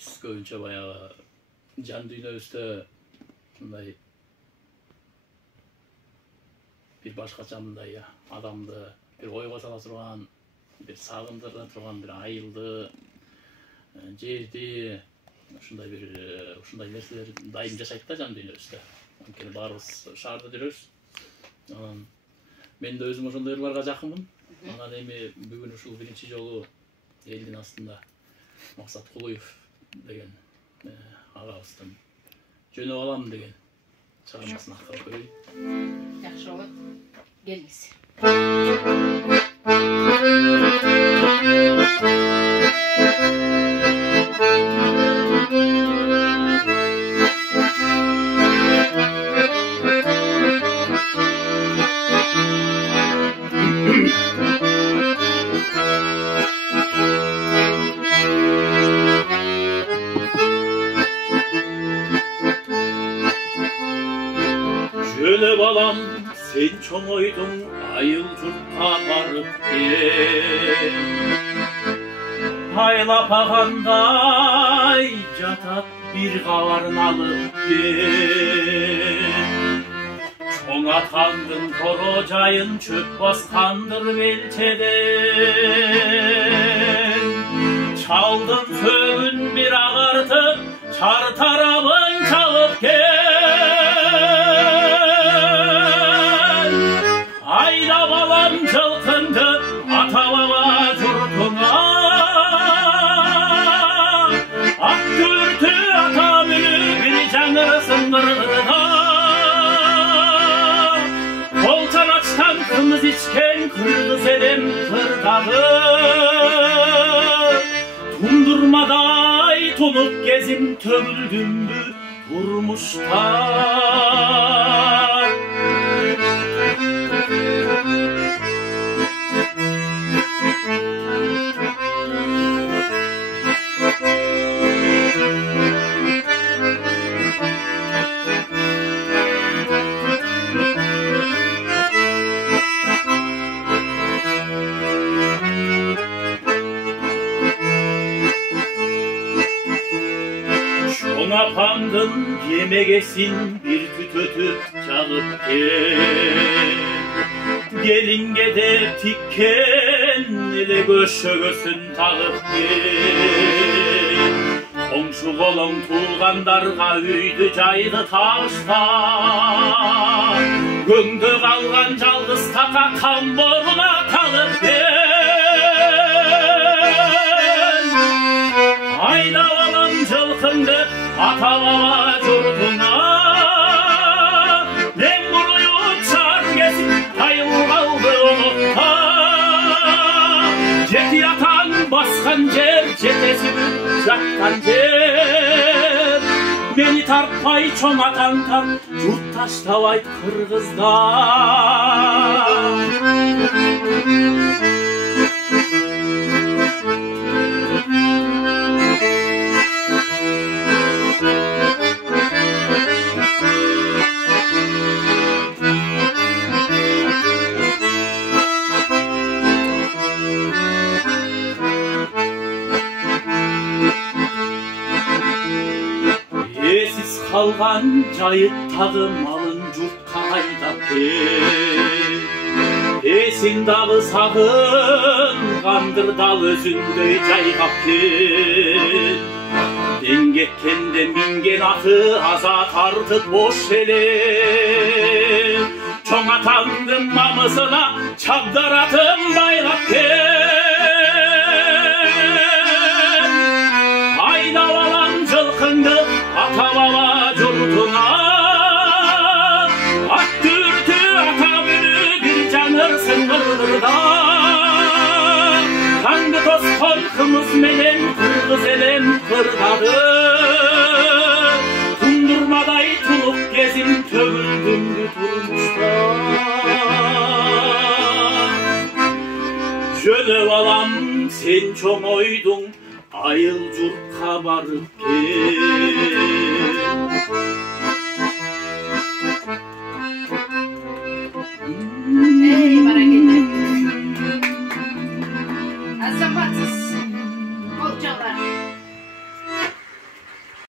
Биз көбүнчө баягы жан дүйнөбүздө мындай бир башкача мындай адамды бир ойго сала турган, бир сагындыра турган, бир айылды, жерди, ушундай нерселер дайым жашайт да жан дүйнөбүздө. Анткени баарыбыз шаарда жүрөбүз. Анан мен да өзүм ошондойлорго жакынмын. Анан эми бүгүн ушул биринчи жолу элдин астында Максат Кулуев деген агабыздын жөнөп алам деген чыгармасын актарып көрөйүн. Жакшы болот. Келиңиз. Жөнөп алам сен чоңойдуң айыл журтка барып кел. Айлапагандай жатат бир кабарын алып кел. Чоң атаңдын коро жайын чөп баскандыр белчеден. Чалдын сөөгүн бир агартып, чар тарабын чалып кел. Айдап алам жылкыңды ата баба журтуңа. Ак күртү ата мүнү бир жаңырсын кыргырда. Кол чаначтан кымыз ичкен кыргыз элем кырдагы. Тундурмадай тунуп кезим төгүлдүмбү турмушта. Чоң апамдын кемегесин бир түтөтүп жагып кел. Келинге деп тиккен эле көшөгөсүн тагып кел. Коңшу колоң туугандарга үйдү жайды табышта. Көңдө калган жалгыз така камборуна калып кел. Айдап алам жылкыңды ата баба журтуңа. Мен буруюп чар кесип айыл калды онукта. Жети атаң баскан жер, жетеси бүт жаткан жер. Мени тартпай чоң атаң тарт, журт таштабайт кыргызда. Қалған жайыттағы малын жұртқа айдап кел. Есің дағы сағынғандыр дал өзүндөй жайгап кел. Ден кеткенде минген аты аза тартып бош эле. Чоң атаңдын мамысына чабдаратын байлап кел. Айдап алам жылкыңды ата баба журтуңа. Ак күртү ата мүнү бир жаңырсын кыргырда. Таңды тоскон кымыз менен кыргыз элем кырдагы. Тундурмадай тунуп кезим төгүлдүмбү турмушта. Жөнөп алам сен чоңойдуң айыл журтка барып кел. Ey barakete. Azamatsız. Olacaklar.